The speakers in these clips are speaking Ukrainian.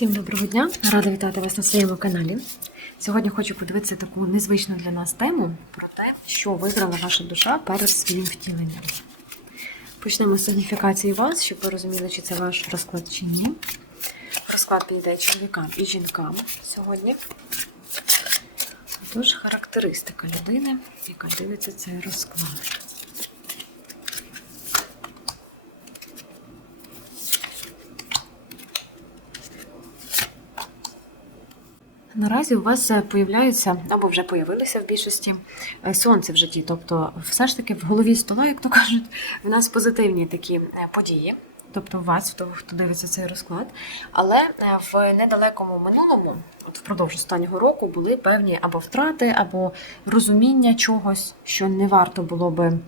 Всім доброго дня! Рада вітати вас на своєму каналі. Сьогодні хочу подивитися таку незвичну для нас тему про те, що вибрала ваша душа перед своїм втіленням. Почнемо з сигніфікації вас, щоб ви розуміли, чи це ваш розклад чи ні. Розклад підійде чоловікам і жінкам сьогодні. Тож, характеристика людини, яка дивиться цей розклад. Наразі у вас е, появляються, або вже появилися в більшості е, сонце в житті. Тобто, все ж таки в голові стола, як то кажуть, в нас позитивні такі е, події. Тобто у вас, хто, хто дивиться цей розклад. Але в недалекому минулому, от впродовж останнього року, були певні або втрати, або розуміння чогось, що не варто було би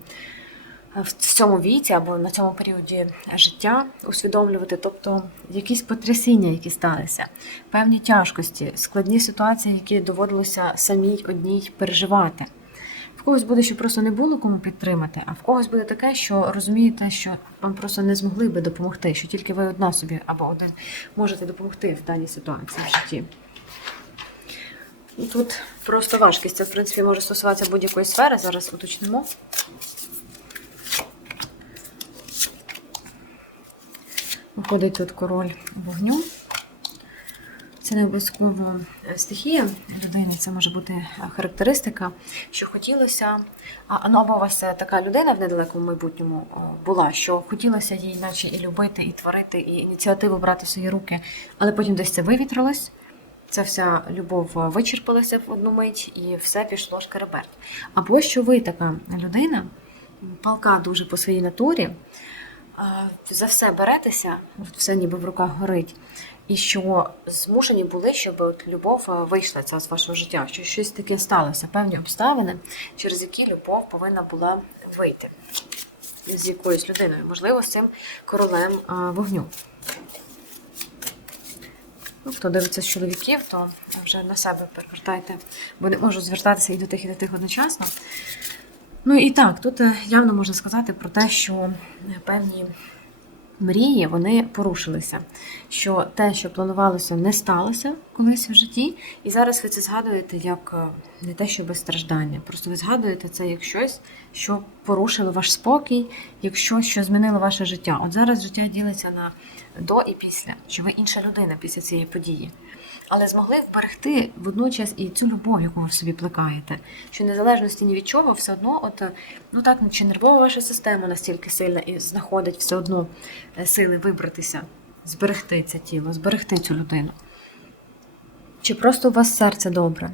в цьому віці або на цьому періоді життя усвідомлювати, тобто якісь потрясіння, які сталися, певні тяжкості, складні ситуації, які доводилося самій одній переживати. В когось буде, що просто не було кому підтримати, а в когось буде таке, що розумієте, що вам просто не змогли би допомогти, що тільки ви одна собі або один можете допомогти в даній ситуації в житті. Тут просто важкість. Це, в принципі, може стосуватися будь-якої сфери. Зараз уточнимо. Виходить тут король вогню. Це не обов'язково стихія людини, це може бути характеристика, що хотілося. Ну, або у вас така людина в недалекому майбутньому була, що хотілося їй, наче і любити, і творити, і ініціативу брати в свої руки, але потім десь це вивітрилось. Ця вся любов вичерпалася в одну мить і все пішло шкереберть. Або що ви така людина, палка дуже по своїй натурі за все беретеся, все ніби в руках горить, і що змушені були, щоб от любов вийшла ця з вашого життя, що щось таке сталося, певні обставини, через які любов повинна була вийти. З якоюсь людиною, можливо, з цим королем вогню. Ну, Хто дивиться з чоловіків, то вже на себе перевертайте, бо не можу звертатися і до тих, і до тих одночасно. Ну і так, тут явно можна сказати про те, що певні мрії вони порушилися. Що те, що планувалося, не сталося колись в житті, і зараз ви це згадуєте як не те, що без страждання. Просто ви згадуєте це як щось, що порушило ваш спокій, як щось, що змінило ваше життя. От зараз життя ділиться на до і після, що ви інша людина після цієї події. Але змогли вберегти водночас і цю любов, яку ви в собі плекаєте. Що незалежності ні від чого, все одно, от ну так, чи нервова ваша система настільки сильна і знаходить все одно сили вибратися, зберегти це тіло, зберегти цю людину. Чи просто у вас серце добре?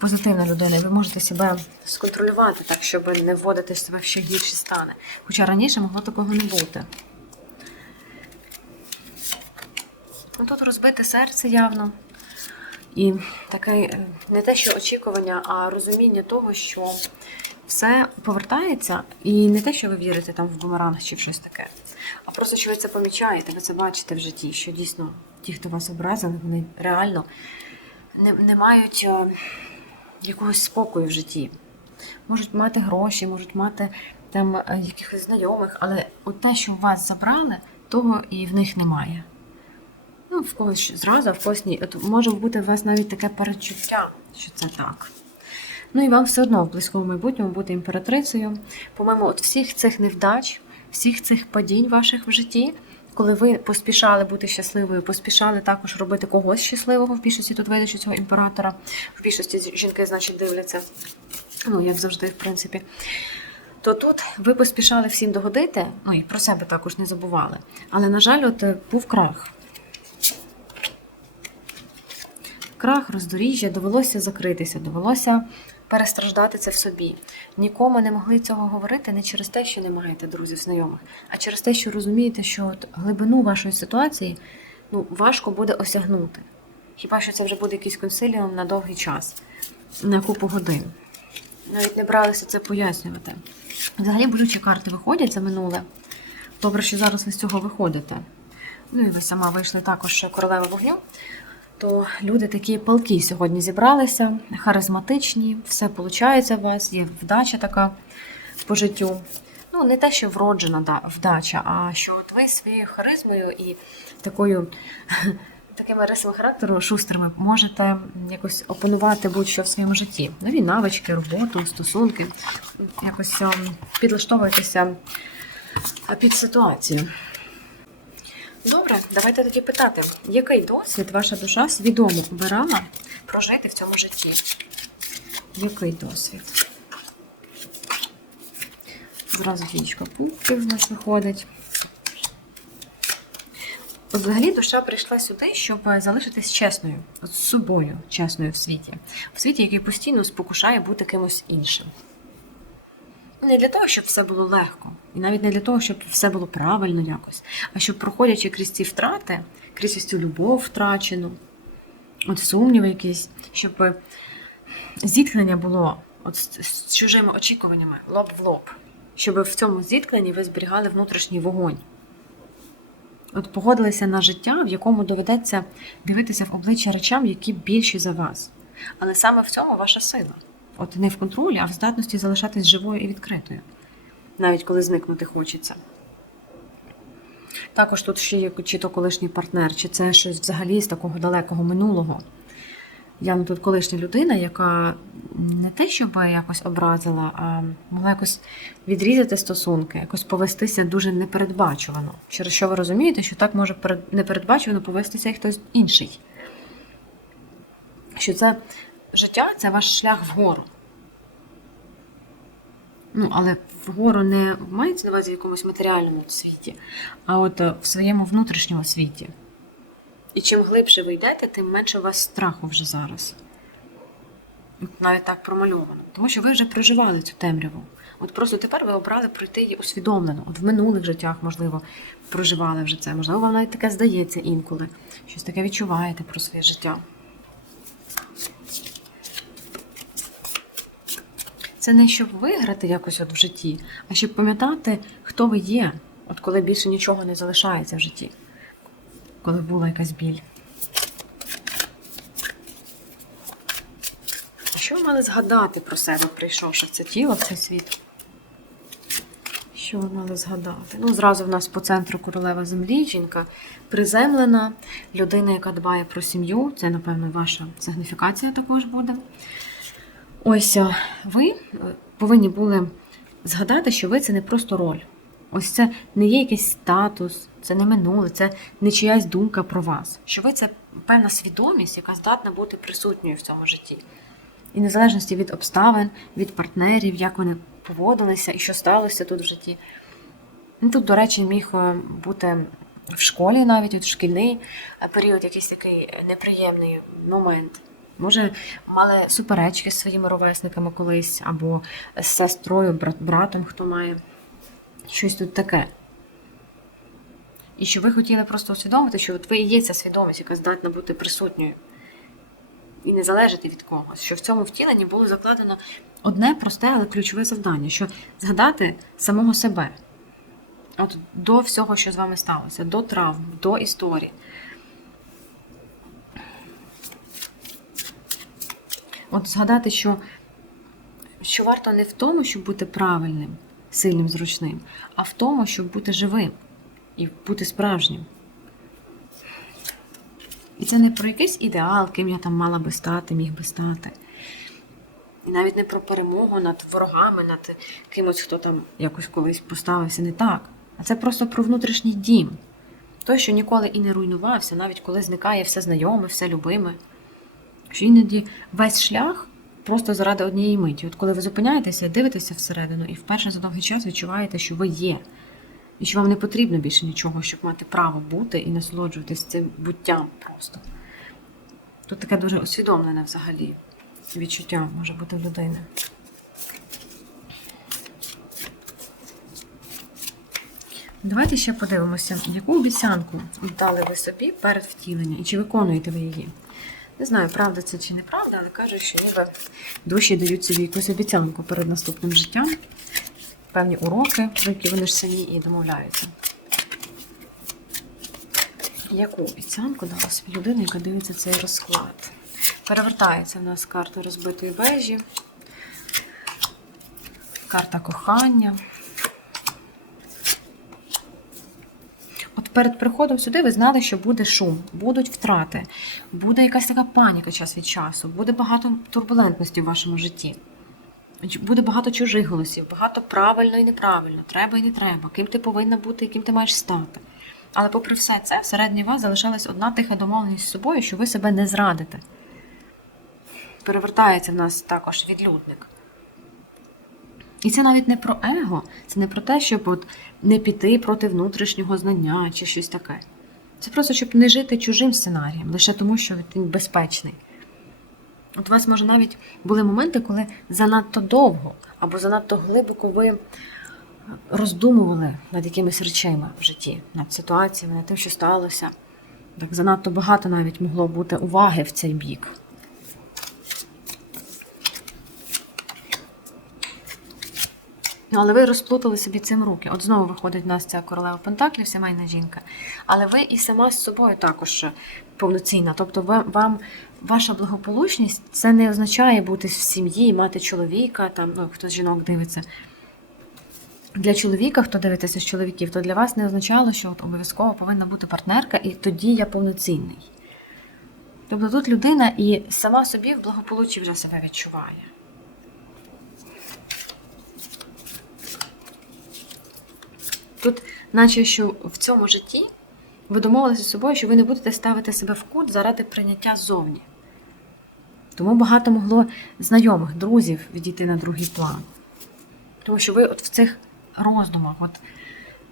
Позитивна людина, і ви можете себе сконтролювати так, щоб не вводити себе в ще гірші стани. Хоча раніше могло такого не бути. Ну, Тут розбите серце явно. І таке не те, що очікування, а розуміння того, що все повертається, і не те, що ви вірите там в бумеранг чи в щось таке, а просто що ви це помічаєте, ви це бачите в житті, що дійсно ті, хто вас образили, вони реально не, не мають е, якогось спокою в житті. Можуть мати гроші, можуть мати там е, якихось знайомих, але от те, що у вас забрали, того і в них немає. Ну, в когось зразу, а в когось ні. От може бути у вас навіть таке перечуття, що це так. Ну і вам все одно в близькому майбутньому бути імператрицею. По-моєму, от всіх цих невдач, всіх цих падінь ваших в житті, коли ви поспішали бути щасливою, поспішали також робити когось щасливого, в більшості тут що цього імператора, в більшості жінки, значить, дивляться. Ну, як завжди, в принципі. То тут ви поспішали всім догодити, ну і про себе також не забували. Але, на жаль, от був крах. Крах, роздоріжжя, довелося закритися, довелося перестраждати це в собі. Нікому не могли цього говорити не через те, що не маєте друзів, знайомих, а через те, що розумієте, що от глибину вашої ситуації ну, важко буде осягнути. Хіба що це вже буде якийсь консиліум на довгий час, на купу годин. Навіть не бралися це пояснювати. Взагалі болючі карти виходять за минуле. Добре, що зараз ви з цього виходите. Ну і ви сама вийшли також королева вогню то люди такі палки сьогодні зібралися, харизматичні, все виходить у вас, є вдача така по життю. Ну, не те, що вроджена вдача, а що от ви своєю харизмою і такою такими рисами характеру шустрими можете якось опанувати будь-що в своєму житті. Нові навички, роботу, стосунки, якось ем, підлаштовуєтеся е, під ситуацію. Добре, давайте тоді питати, який досвід ваша душа свідомо обирала прожити в цьому житті? Який досвід? Зразу дічка кубків в нас виходить. Взагалі душа прийшла сюди, щоб залишитись чесною, з собою, чесною в світі. В світі, який постійно спокушає бути кимось іншим. Не для того, щоб все було легко, і навіть не для того, щоб все було правильно якось, а щоб, проходячи крізь ці втрати, крізь ось цю любов втрачену, от сумніви якісь, щоб е, зіткнення було от з, чужими очікуваннями лоб в лоб, щоб в цьому зіткненні ви зберігали внутрішній вогонь. От погодилися на життя, в якому доведеться дивитися в обличчя речам, які більші за вас. Але саме в цьому ваша сила. От не в контролі, а в здатності залишатись живою і відкритою, навіть коли зникнути хочеться. Також тут ще є чи то колишній партнер, чи це щось взагалі з такого далекого минулого. Явно тут колишня людина, яка не те, щоб якось образила, а могла якось відрізати стосунки, якось повестися дуже непередбачувано. Через що ви розумієте, що так може непередбачувано повестися і хтось інший. Що це життя це ваш шлях вгору. Ну, але вгору не мається на увазі в якомусь матеріальному світі, а от е, в своєму внутрішньому світі. І чим глибше ви йдете, тим менше у вас страху вже зараз. Навіть так промальовано. Тому що ви вже проживали цю темряву. От просто тепер ви обрали пройти її усвідомлено. От в минулих життях, можливо, проживали вже це. Можливо, вам навіть таке здається інколи. Щось таке відчуваєте про своє життя. Це не щоб виграти якось от в житті, а щоб пам'ятати, хто ви є, от коли більше нічого не залишається в житті, коли була якась біль. Що ви мали згадати про себе, прийшовши в це тіло, в цей світ? Що ви мали згадати? Ну, зразу в нас по центру королева землі, жінка приземлена, людина, яка дбає про сім'ю. Це, напевно, ваша сигніфікація також буде. Ось ви е, повинні були згадати, що ви це не просто роль. Ось це не є якийсь статус, це не минуле, це не чиясь думка про вас. Що ви це певна свідомість, яка здатна бути присутньою в цьому житті. І незалежності від обставин, від партнерів, як вони поводилися і що сталося тут в житті. Ну, Тут, до речі, міг е, бути в школі навіть от шкільний е, період, якийсь такий неприємний момент. Може, мали суперечки з своїми ровесниками колись, або з сестрою, брат, братом, хто має щось тут таке. І що ви хотіли просто усвідомити, що от ви є ця свідомість, яка здатна бути присутньою і не залежати від когось. Що в цьому втіленні було закладено одне просте, але ключове завдання, що згадати самого себе. От до всього, що з вами сталося, до травм, до історії. От згадати, що, що варто не в тому, щоб бути правильним, сильним, зручним, а в тому, щоб бути живим і бути справжнім. І це не про якийсь ідеал, ким я там мала би стати, міг би стати. І навіть не про перемогу над ворогами, над кимось, хто там якось колись поставився не так. А це просто про внутрішній дім. Той, що ніколи і не руйнувався, навіть коли зникає все знайоме, все любиме. Що іноді весь шлях просто заради однієї миті. От коли ви зупиняєтеся, дивитеся всередину, і вперше за довгий час відчуваєте, що ви є. І що вам не потрібно більше нічого, щоб мати право бути і насолоджуватись цим буттям просто. Тут таке дуже усвідомлене взагалі відчуття може бути в людини. Давайте ще подивимося, яку обіцянку дали ви собі перед втіленням і чи виконуєте ви її. Не знаю, правда це чи неправда, але кажуть, що ніби душі дають собі якусь обіцянку перед наступним життям, певні уроки, про які вони ж самі і домовляються. Яку обіцянку дала собі людина, яка дивиться цей розклад? Перевертається в нас карта розбитої вежі, карта кохання. От перед приходом сюди ви знали, що буде шум, будуть втрати, буде якась така паніка час від часу, буде багато турбулентності в вашому житті. Буде багато чужих голосів, багато правильно і неправильно, треба і не треба, ким ти повинна бути і ким ти маєш стати. Але попри все це, всередині вас залишалась одна тиха домовленість з собою, що ви себе не зрадите. Перевертається в нас також відлюдник. І це навіть не про его, це не про те, щоб от не піти проти внутрішнього знання чи щось таке. Це просто щоб не жити чужим сценарієм, лише тому, що він безпечний. От у вас, може, навіть були моменти, коли занадто довго або занадто глибоко ви роздумували над якимись речами в житті, над ситуаціями, над тим, що сталося. Так занадто багато навіть могло бути уваги в цей бік. Але ви розплутали собі цим руки. От знову виходить в нас ця королева Пентаклів, сімейна жінка. Але ви і сама з собою також повноцінна. Тобто, вам ваша благополучність це не означає бути в сім'ї, мати чоловіка, там, ну, хто з жінок дивиться. Для чоловіка, хто дивиться з чоловіків, то для вас не означало, що от обов'язково повинна бути партнерка, і тоді я повноцінний. Тобто тут людина і сама собі в благополуччі вже себе відчуває. Тут, наче що в цьому житті ви домовилися з собою, що ви не будете ставити себе в кут заради прийняття ззовні. Тому багато могло знайомих, друзів відійти на другий план. Тому що ви от в цих роздумах от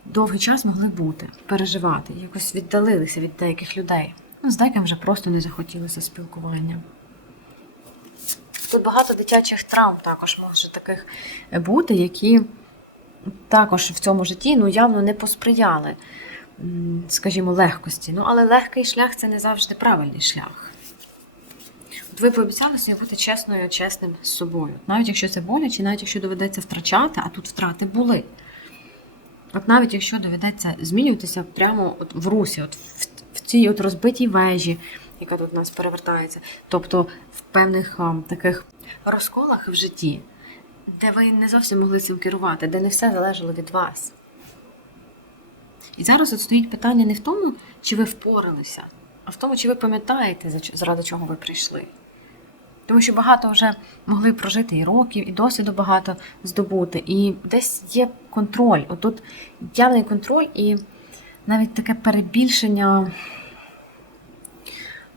довгий час могли бути, переживати, якось віддалилися від деяких людей. Ну, з деяким вже просто не захотілося спілкування. Тут багато дитячих травм також може таких бути, які також в цьому житті ну, явно не посприяли, скажімо, легкості. Ну, але легкий шлях це не завжди правильний шлях. От ви пообіцяли собі бути чесною, чесним з собою. Навіть якщо це боляче, навіть якщо доведеться втрачати, а тут втрати були. От навіть якщо доведеться змінюватися прямо от в русі, от в, в цій от розбитій вежі, яка тут у нас перевертається, тобто в певних а, таких розколах в житті, де ви не зовсім могли цим керувати, де не все залежало від вас. І зараз от стоїть питання не в тому, чи ви впоралися, а в тому, чи ви пам'ятаєте, заради чого ви прийшли. Тому що багато вже могли прожити і років, і досвіду багато здобути. І десь є контроль. Отут явний контроль і навіть таке перебільшення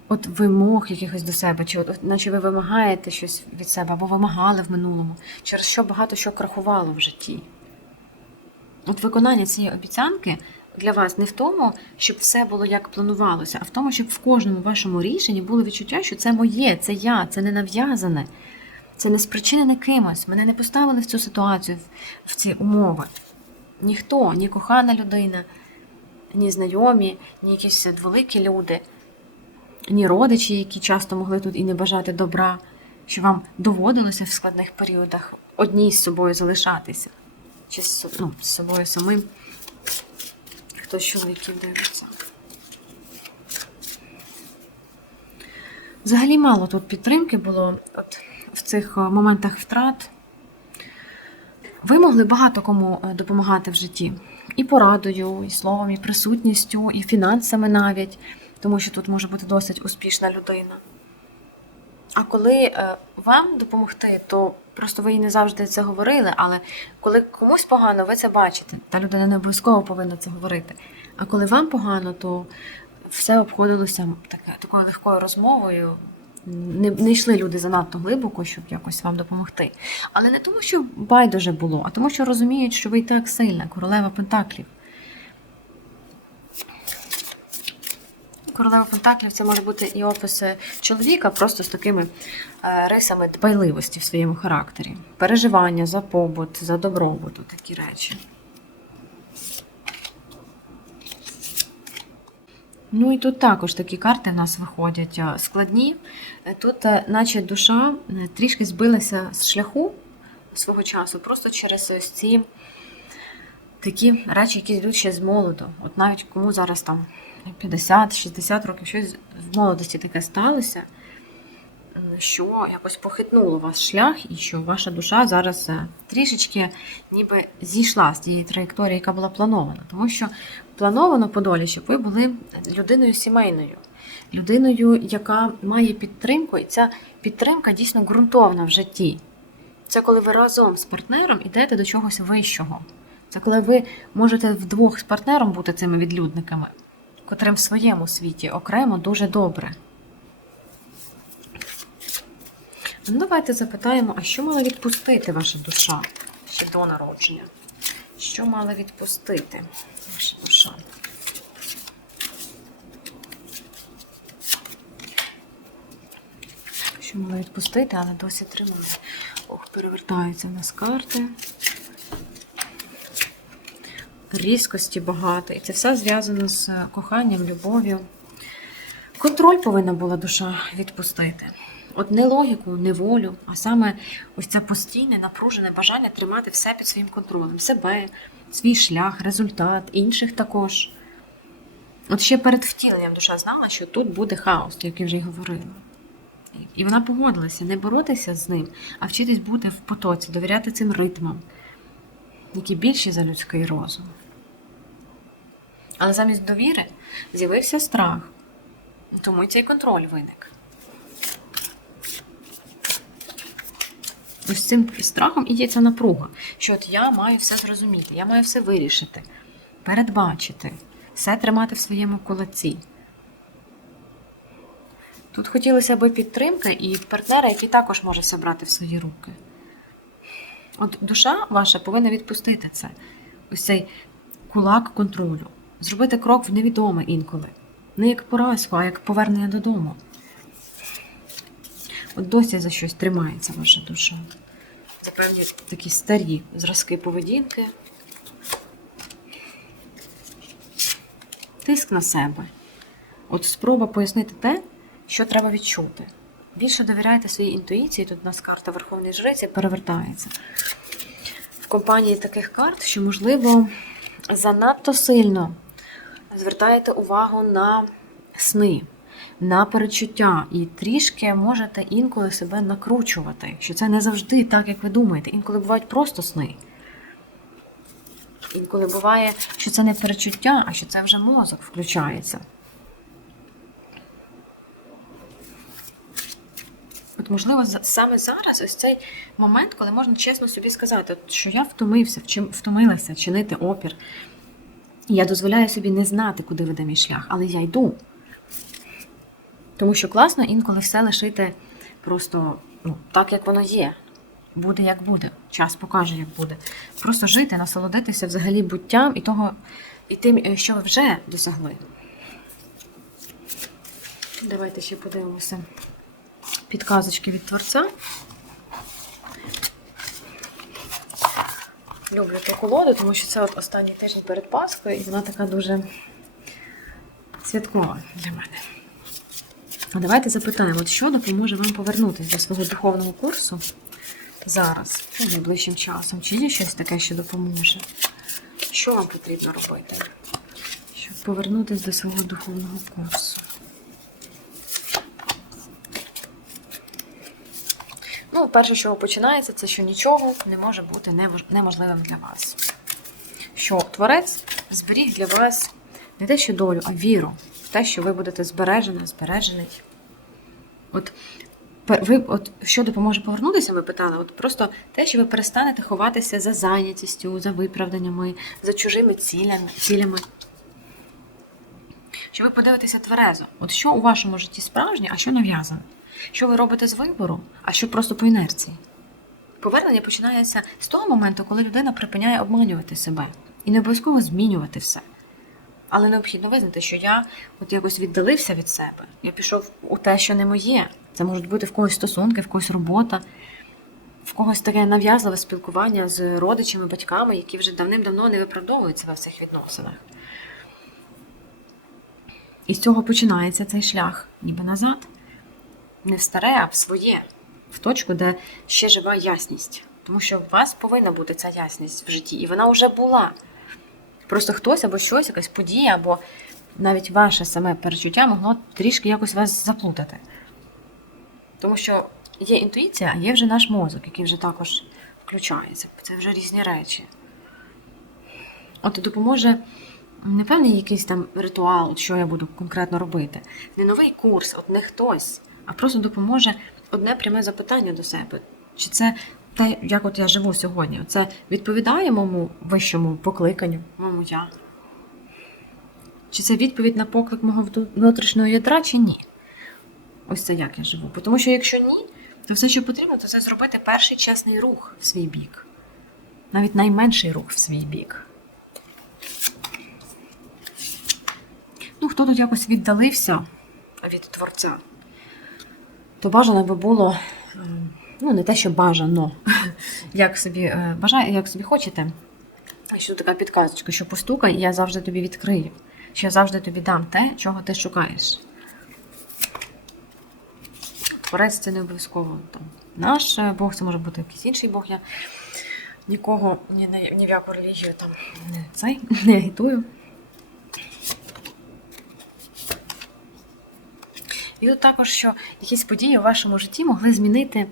от вимог якихось до себе, чи от, от наче ви вимагаєте щось від себе, або вимагали в минулому, через що багато що крахувало в житті. От виконання цієї обіцянки для вас не в тому, щоб все було як планувалося, а в тому, щоб в кожному вашому рішенні було відчуття, що це моє, це я, це не нав'язане, це не спричинене кимось. Мене не поставили в цю ситуацію, в- ці умови. Ніхто, ні кохана людина, ні знайомі, ні якісь великі люди, ні родичі, які часто могли тут і не бажати добра, що вам доводилося в складних періодах одній з собою залишатися чи з, ну, з собою самим. Хто чоловіків дивиться. Взагалі мало тут підтримки було от, в цих е, моментах втрат. Ви могли багато кому е, допомагати в житті. І порадою, і словом, і присутністю, і фінансами навіть, тому що тут може бути досить успішна людина. А коли е, вам допомогти, то просто ви і не завжди це говорили, але коли комусь погано, ви це бачите. Та людина не обов'язково повинна це говорити. А коли вам погано, то все обходилося таке, такою легкою розмовою. Не, не йшли люди занадто глибоко, щоб якось вам допомогти. Але не тому, що байдуже було, а тому, що розуміють, що ви і так сильна, королева Пентаклів. Королева Пентаклів це може бути і опис чоловіка, просто з такими е, рисами дбайливості в своєму характері. Переживання за побут, за добробут, такі речі. Ну і тут також такі карти в нас виходять е, складні. Е, Тут, наче душа трішки збилася з шляху свого часу, просто через ось ці такі речі, які йдуть ще з молоду. От навіть кому зараз там 50-60 років, щось в молодості таке сталося, що якось похитнуло ваш шлях, і що ваша душа зараз е, трішечки ніби зійшла з тієї траєкторії, яка була планована. Тому що плановано по долі, щоб ви були людиною сімейною, людиною, яка має підтримку, і ця підтримка дійсно ґрунтовна в житті. Це коли ви разом з партнером йдете до чогось вищого. Це коли ви можете вдвох з партнером бути цими відлюдниками, котрим в своєму світі окремо дуже добре. Ну, давайте запитаємо, а що мала відпустити ваша душа ще до народження? Що мала відпустити ваша душа? Що мала відпустити, але досі тримає. Ох, перевертаються в нас карти. Різкості багато. І це все зв'язано з коханням, любов'ю. Контроль повинна була душа відпустити. От не логіку, не волю, а саме ось це постійне напружене бажання тримати все під своїм контролем. Себе, свій шлях, результат, інших також. От ще перед втіленням душа знала, що тут буде хаос, як я вже й говорила. І вона погодилася не боротися з ним, а вчитись бути в потоці, довіряти цим ритмам, які більші за людський розум. Але замість довіри з'явився страх. Тому цей контроль виник. Ось цим страхом і є ця напруга, що от я маю все зрозуміти, я маю все вирішити, передбачити, все тримати в своєму кулаці. Тут хотілося б підтримки і партнера, який також може все брати в свої руки. От душа ваша повинна відпустити це, ось цей кулак контролю, зробити крок в невідоме інколи. Не як поразку, а як повернення додому. От досі за щось тримається ваша душа. Це певні такі старі зразки поведінки. Тиск на себе. От спроба пояснити те, що треба відчути. Більше довіряйте своїй інтуїції, тут у нас карта Верховної Жриці перевертається. В компанії таких карт, що, можливо, занадто сильно звертаєте увагу на сни, на перечуття, і трішки можете інколи себе накручувати, що це не завжди так, як ви думаєте. Інколи бувають просто сни. Інколи буває, що це не перечуття, а що це вже мозок включається. От, можливо, саме зараз ось цей момент, коли можна чесно собі сказати, що я втомився, втомилася чинити опір. Я дозволяю собі не знати, куди веде мій шлях, але я йду. Тому що класно інколи все лишити просто ну, так, як воно є. Буде як буде. Час покаже, як буде. Просто жити, насолодитися взагалі буттям і того, і тим, е, що ви вже досягли. Давайте ще подивимося підказочки від творця. Люблю ту колоду, тому що це от останній тиждень перед Пасхою, і вона така дуже святкова для мене. А давайте запитаємо, от що допоможе вам повернутися до свого духовного курсу зараз, ну, найближчим часом. Чи є щось таке, що допоможе? Що вам потрібно робити, щоб повернутися до свого духовного курсу? Ну, перше, що починається, це що нічого не може бути неможливим для вас. Що творець зберіг для вас не те, що долю, а віру в те, що ви будете збережені, збережений. От ви, от що допоможе повернутися, ви питали, от просто те, що ви перестанете ховатися за зайнятістю, за виправданнями, за чужими цілями, цілями. Що ви подивитеся тверезо, от що у вашому житті справжнє, а що нав'язане. Що ви робите з вибору, а що просто по інерції? Повернення починається з того моменту, коли людина припиняє обманювати себе і не обов'язково змінювати все. Але необхідно визнати, що я от якось віддалився від себе. Я пішов у те, що не моє. Це можуть бути в когось стосунки, в когось робота, в когось таке нав'язливе спілкування з родичами, батьками, які вже давним-давно не виправдовують себе в цих відносинах. І з цього починається цей шлях, ніби назад. Не в старе, а в своє, в точку, де ще жива ясність. Тому що у вас повинна бути ця ясність в житті, і вона вже була. Просто хтось або щось, якась подія, або навіть ваше саме перечуття могло трішки якось вас заплутати. Тому що є інтуїція, а є вже наш мозок, який вже також включається. Це вже різні речі. От допоможе не певний якийсь там ритуал, що я буду конкретно робити. Не новий курс, от не хтось, а просто допоможе одне пряме запитання до себе. Чи це те, як от я живу сьогодні? Це відповідає моєму вищому покликанню, моєму я? Чи це відповідь на поклик мого внутрішнього ядра, чи ні? Ось це як я живу. Тому що якщо ні, то все, що потрібно, то це зробити перший чесний рух в свій бік. Навіть найменший рух в свій бік. Ну, хто тут якось віддалився від творця, то бажано би було, е, ну, не те, що бажано, як собі е, бажає, як собі хочете. Що така підказочка, що постукай, я завжди тобі відкрию. Що я завжди тобі дам те, чого ти шукаєш. Творець це не обов'язково там, наш е, Бог, це може бути якийсь інший Бог. Я нікого ні, ні в яку релігію там не, цей, не агітую. І от також, що якісь події у вашому житті могли змінити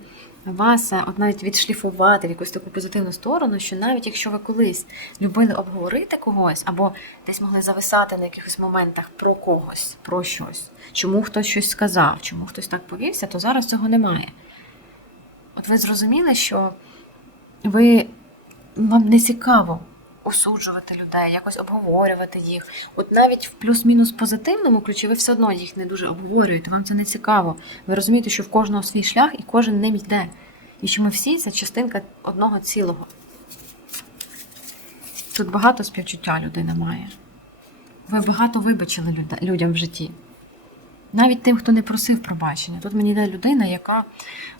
вас, от навіть відшліфувати в якусь таку позитивну сторону, що навіть якщо ви колись любили обговорити когось, або десь могли зависати на якихось моментах про когось, про щось, чому хтось щось сказав, чому хтось так повівся, то зараз цього немає. От ви зрозуміли, що ви вам не цікаво осуджувати людей, якось обговорювати їх. От навіть в плюс-мінус позитивному ключі ви все одно їх не дуже обговорюєте, вам це не цікаво. Ви розумієте, що в кожного свій шлях і кожен ним йде. І що ми всі це частинка одного цілого. Тут багато співчуття людина має. Ви багато вибачили людям в житті. Навіть тим, хто не просив пробачення. Тут мені йде людина, яка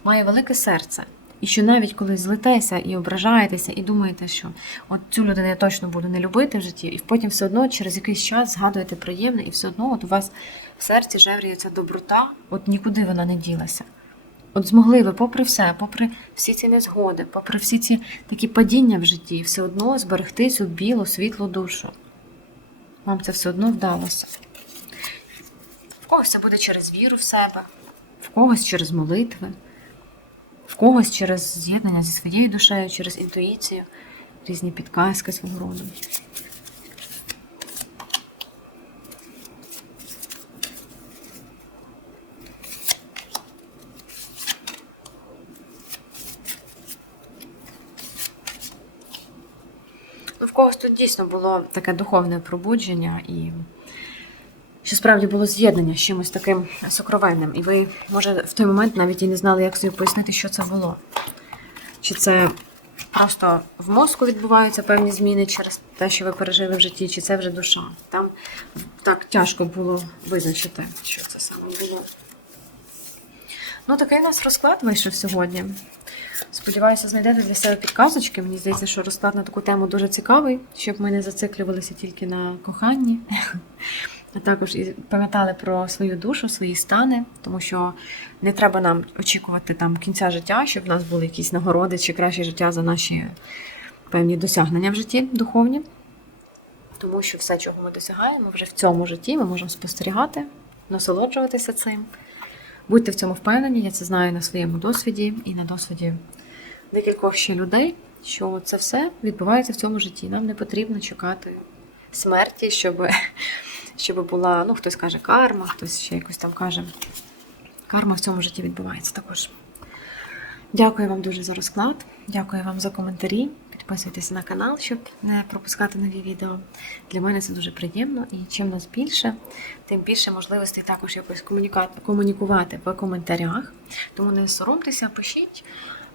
має велике серце. І що навіть коли злитеся і ображаєтеся, і думаєте, що от цю людину я точно буду не любити в житті, і потім все одно через якийсь час згадуєте приємне, і все одно от у вас в серці жевріється доброта, от нікуди вона не ділася. От змогли ви, попри все, попри всі ці незгоди, попри всі ці такі падіння в житті, все одно зберегти цю білу, світлу душу. Вам це все одно вдалося. В когось це буде через віру в себе, в когось через молитви, в когось через з'єднання зі своєю душею, через інтуїцію, різні підказки свого роду. Ну, в когось тут дійсно було таке духовне пробудження і що справді було з'єднання з чимось таким сокровенним. І ви, може, в той момент навіть і не знали, як собі пояснити, що це було. Чи це просто в мозку відбуваються певні зміни через те, що ви пережили в житті, чи це вже душа. Там так тяжко було визначити, що це саме було. Ну, такий у нас розклад вийшов сьогодні. Сподіваюся, знайдете для себе підказочки. Мені здається, що розклад на таку тему дуже цікавий, щоб ми не зациклювалися тільки на коханні. А також і пам'ятали про свою душу, свої стани, тому що не треба нам очікувати там кінця життя, щоб в нас були якісь нагороди чи краще життя за наші певні досягнення в житті духовні. Тому що все, чого ми досягаємо, вже в цьому житті ми можемо спостерігати, насолоджуватися цим. Будьте в цьому впевнені, я це знаю на своєму досвіді і на досвіді декількох ще людей, що це все відбувається в цьому житті. Нам не потрібно чекати смерті, щоб, щоб була, ну, хтось каже карма, хтось ще якось там каже. Карма в цьому житті відбувається також. Дякую вам дуже за розклад. Дякую вам за коментарі. Підписуйтесь на канал, щоб не пропускати нові відео. Для мене це дуже приємно. І чим нас більше, тим більше можливостей також якось комунікувати в коментарях. Тому не соромтеся, пишіть.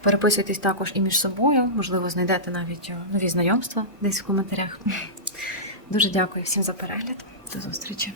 Переписуйтесь також і між собою. Можливо, знайдете навіть е, нові знайомства десь в коментарях. Дуже дякую всім за перегляд. До зустрічі!